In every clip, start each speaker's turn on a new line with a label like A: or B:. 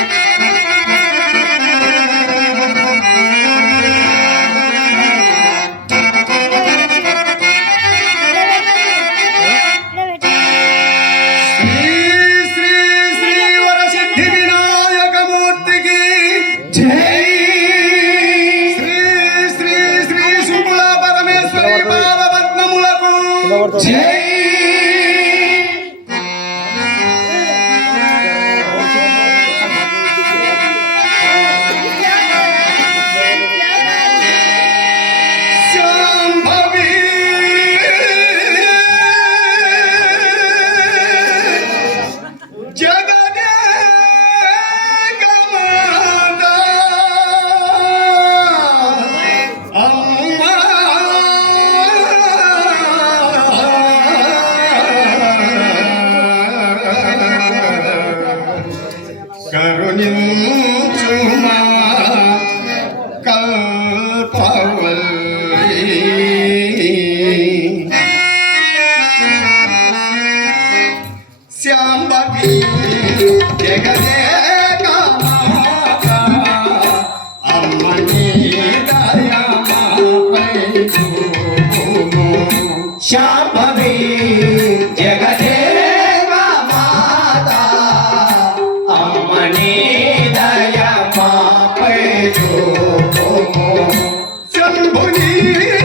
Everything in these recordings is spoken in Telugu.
A: Thank you. ti.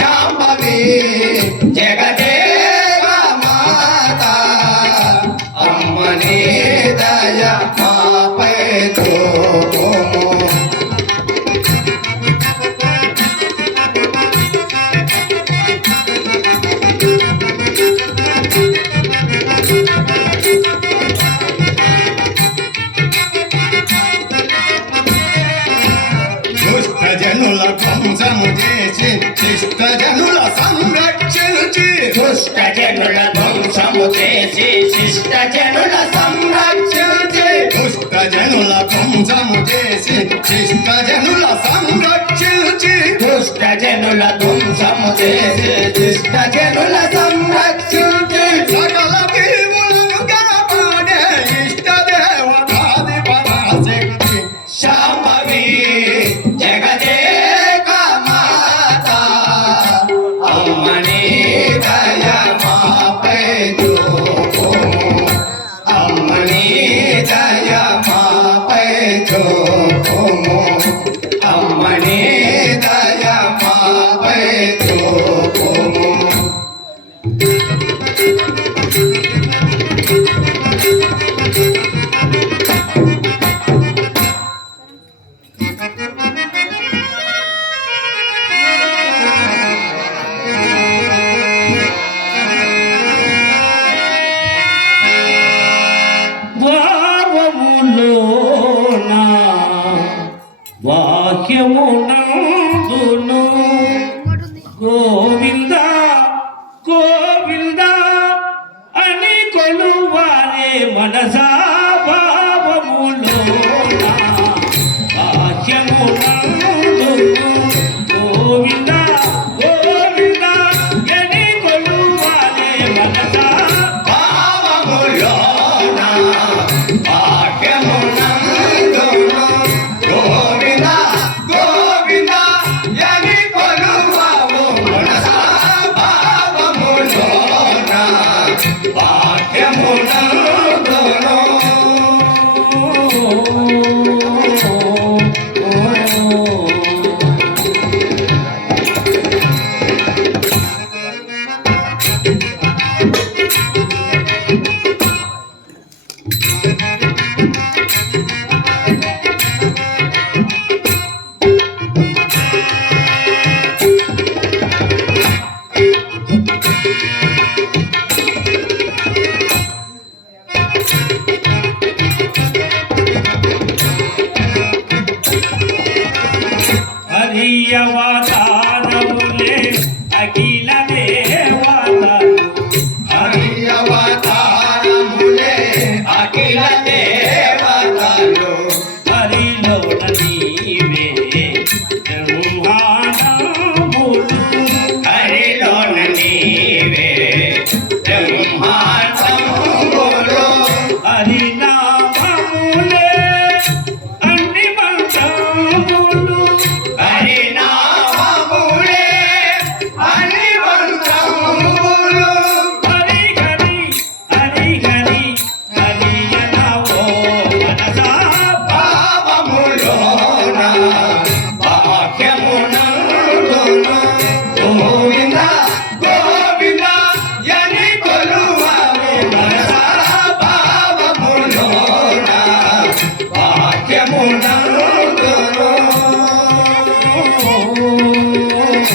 A: Chama! శిష్టజనుల సంరక్షించి.
B: దుష్టజనుల ధ్వంసము చేసి. శిష్టజనుల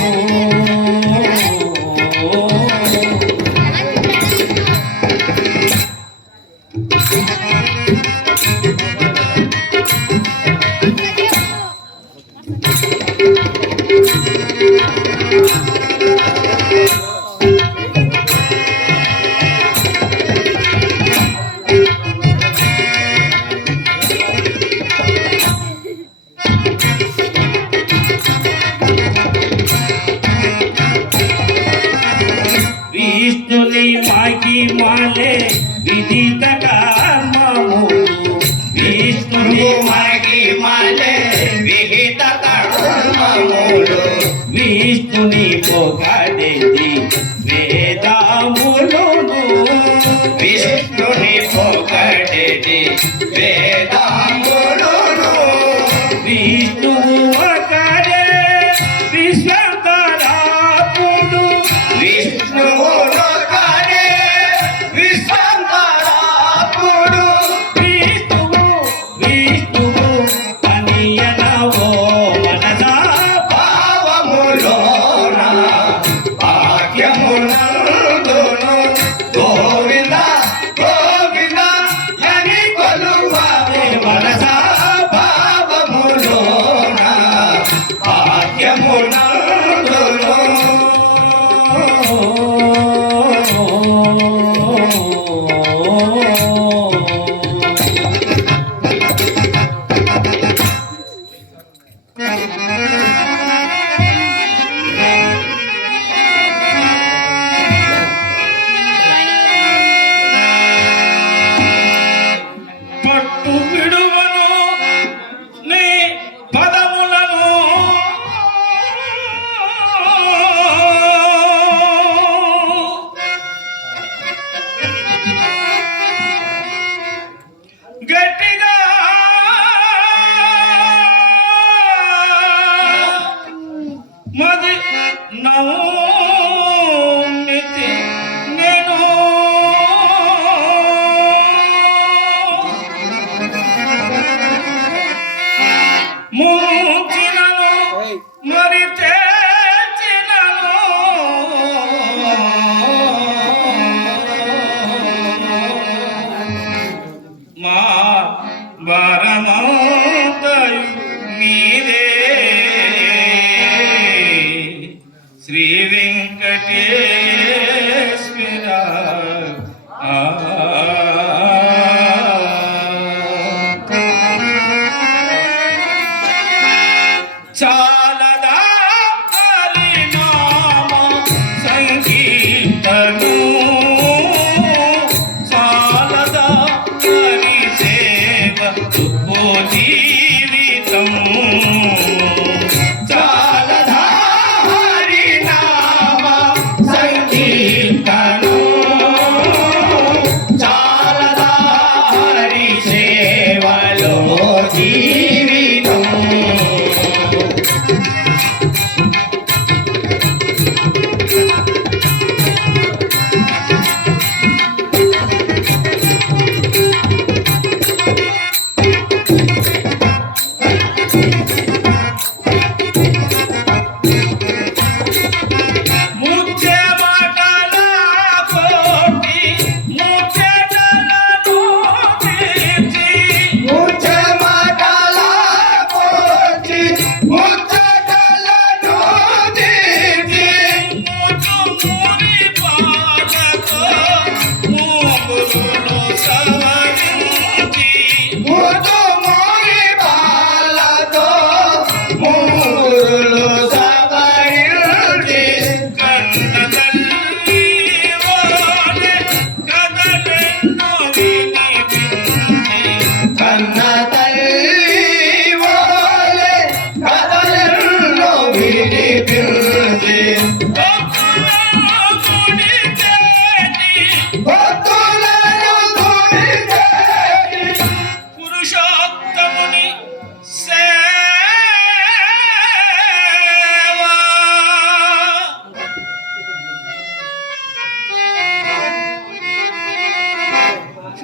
C: విష్ణుని విష్ణుని పొగడేది
B: వేదా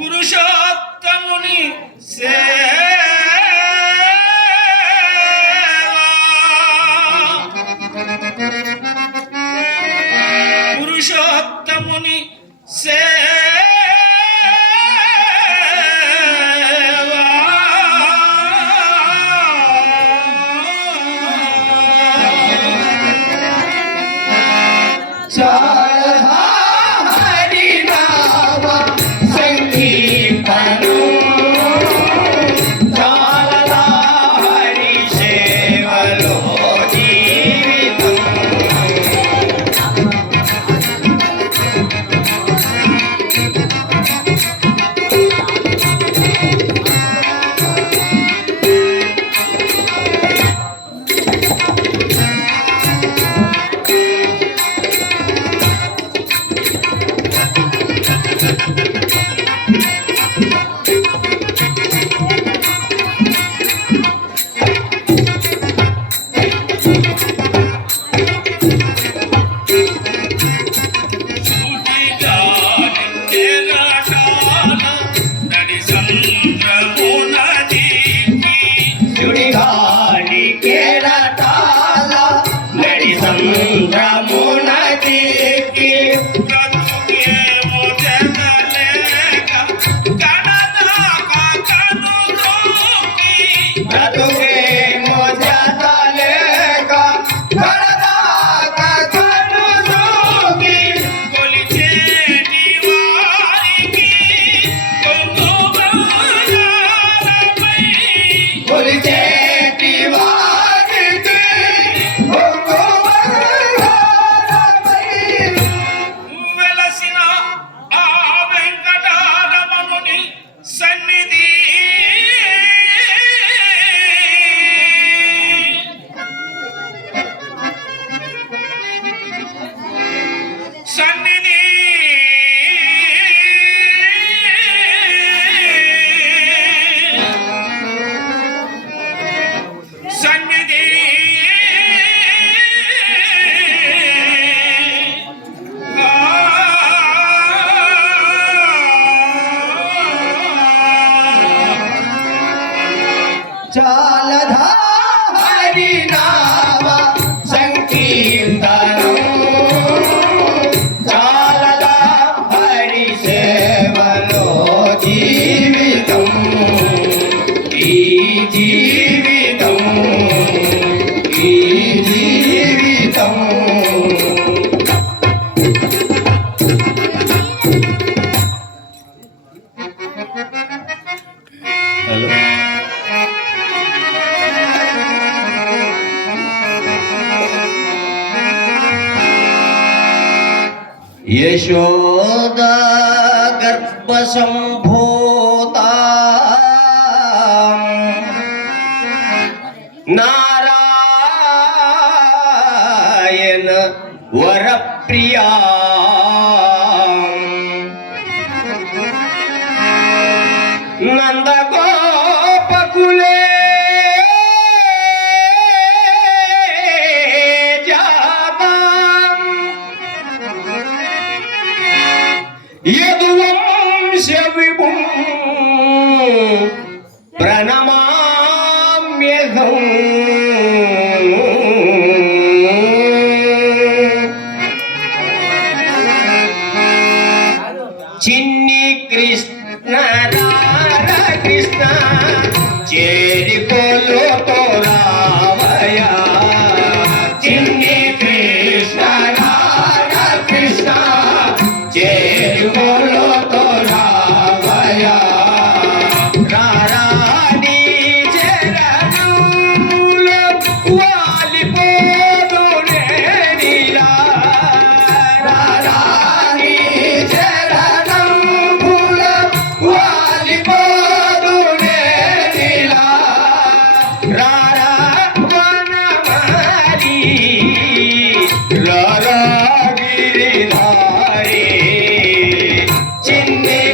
C: పురుషోత్తముని
B: సే Dato സന്നിധി यशोदा गर्भसम्भो చిన్ని కృష్ణ రాధ కృష్ణ. చేరి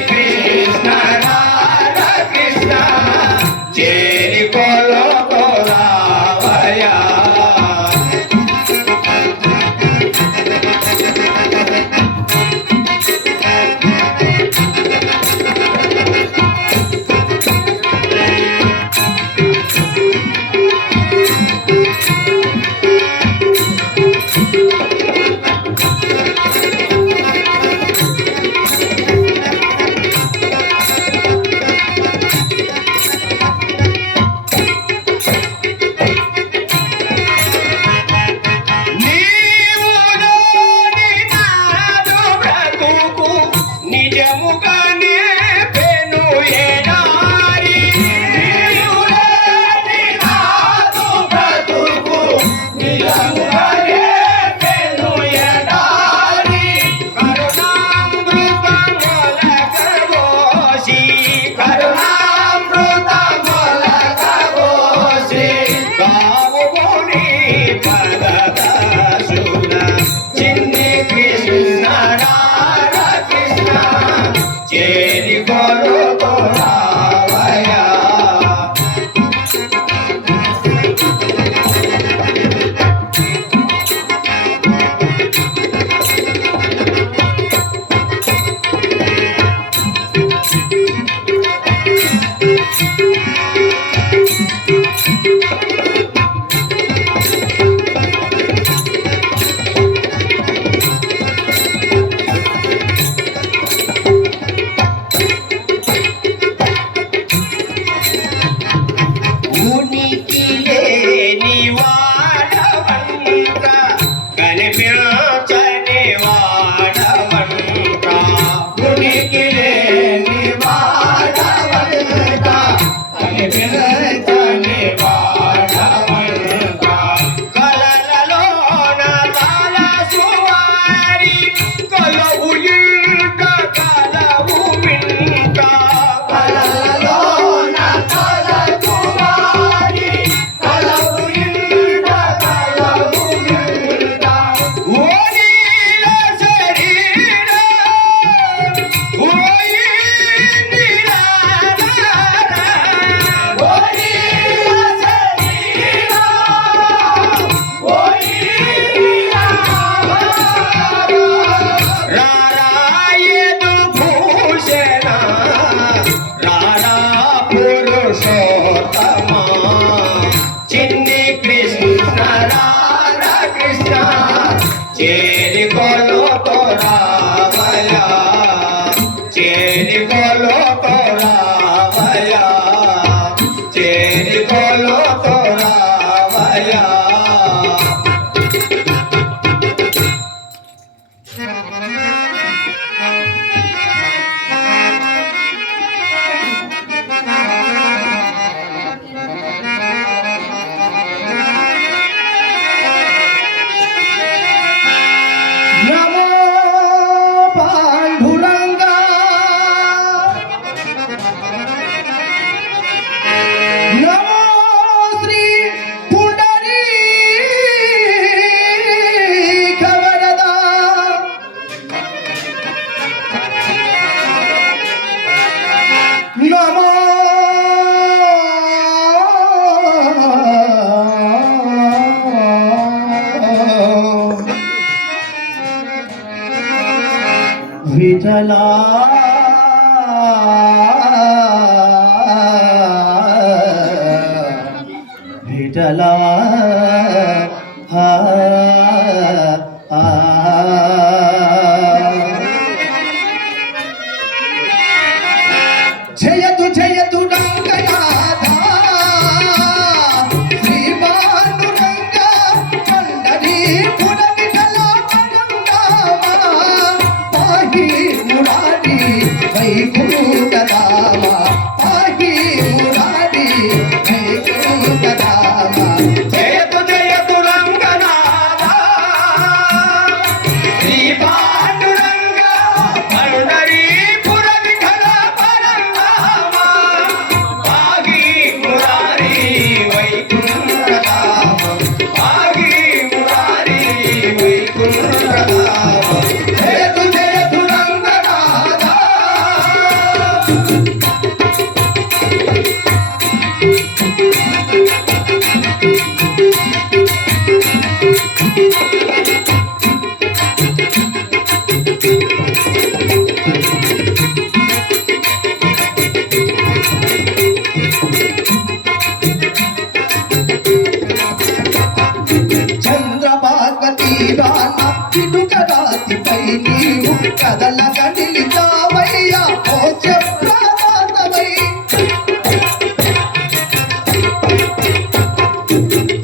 B: Krishna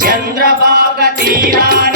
B: చంద్రబాగ తీరాన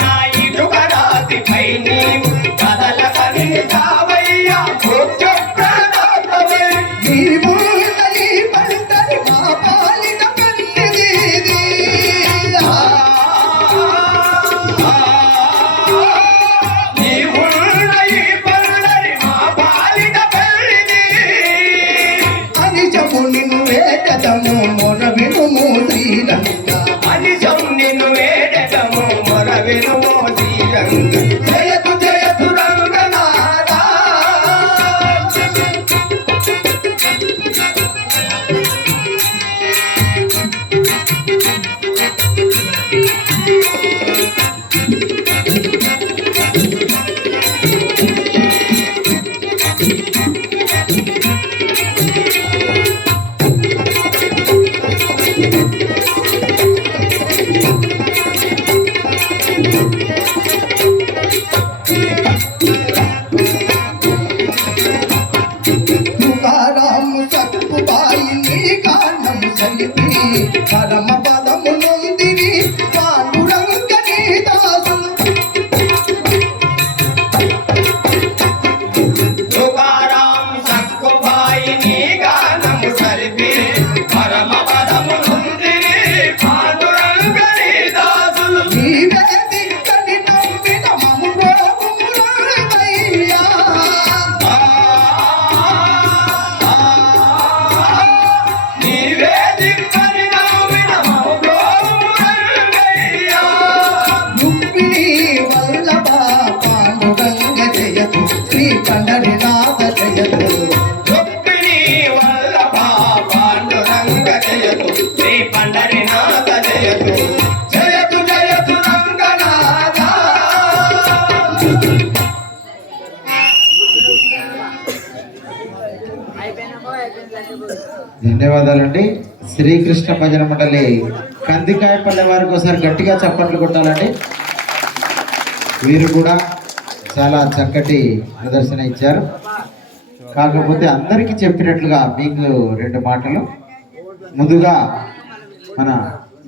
D: ధన్యవాదాలండి. శ్రీకృష్ణ భజన మండలి కందికాయపల్లె వారికి ఒకసారి గట్టిగా చప్పట్లు కొట్టాలండి. వీరు కూడా చాలా చక్కటి ప్రదర్శన ఇచ్చారు. కాకపోతే అందరికీ చెప్పినట్లుగా మీకు రెండు మాటలు. ముందుగా మన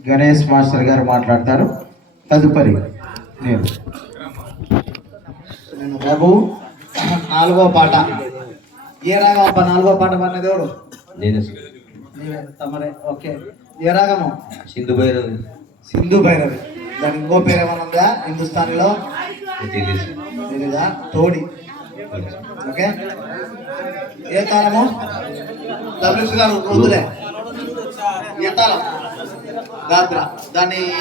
D: గణేష్ మాస్టర్ గారు మాట్లాడతారు. తదుపరి నేను.
E: నేను రఘు నాలుగో పాట. ఏ రాగా నాలుగో పాట పడినది ఎవరు?
F: నేను
E: తమరే ఓకే. ఏ రాగము?
F: సింధు భైరవి.
E: సింధు భైరవి. దానికి ఇంకో పేరు ఏమైనా ఉందా? హిందుస్థానీలో? తెలీదా. తోడి. ఓకే. ఏ తాళము? డబ్ల్యూసి గారు వద్దులే. ఏ తాళం? దాద్రా. దాన్ని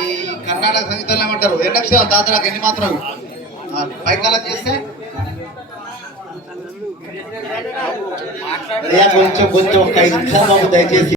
E: కర్ణాటక సంగీతంలో ఏమంటారు? ఎన్ని అక్షరాలు? దాద్రాకి ఎన్ని మాత్రాలు? ఆ, పైకాల చేస్తే?
D: కొంచెం కొంచెం ఒక ఐదు నిమిషాలు దయచేసి.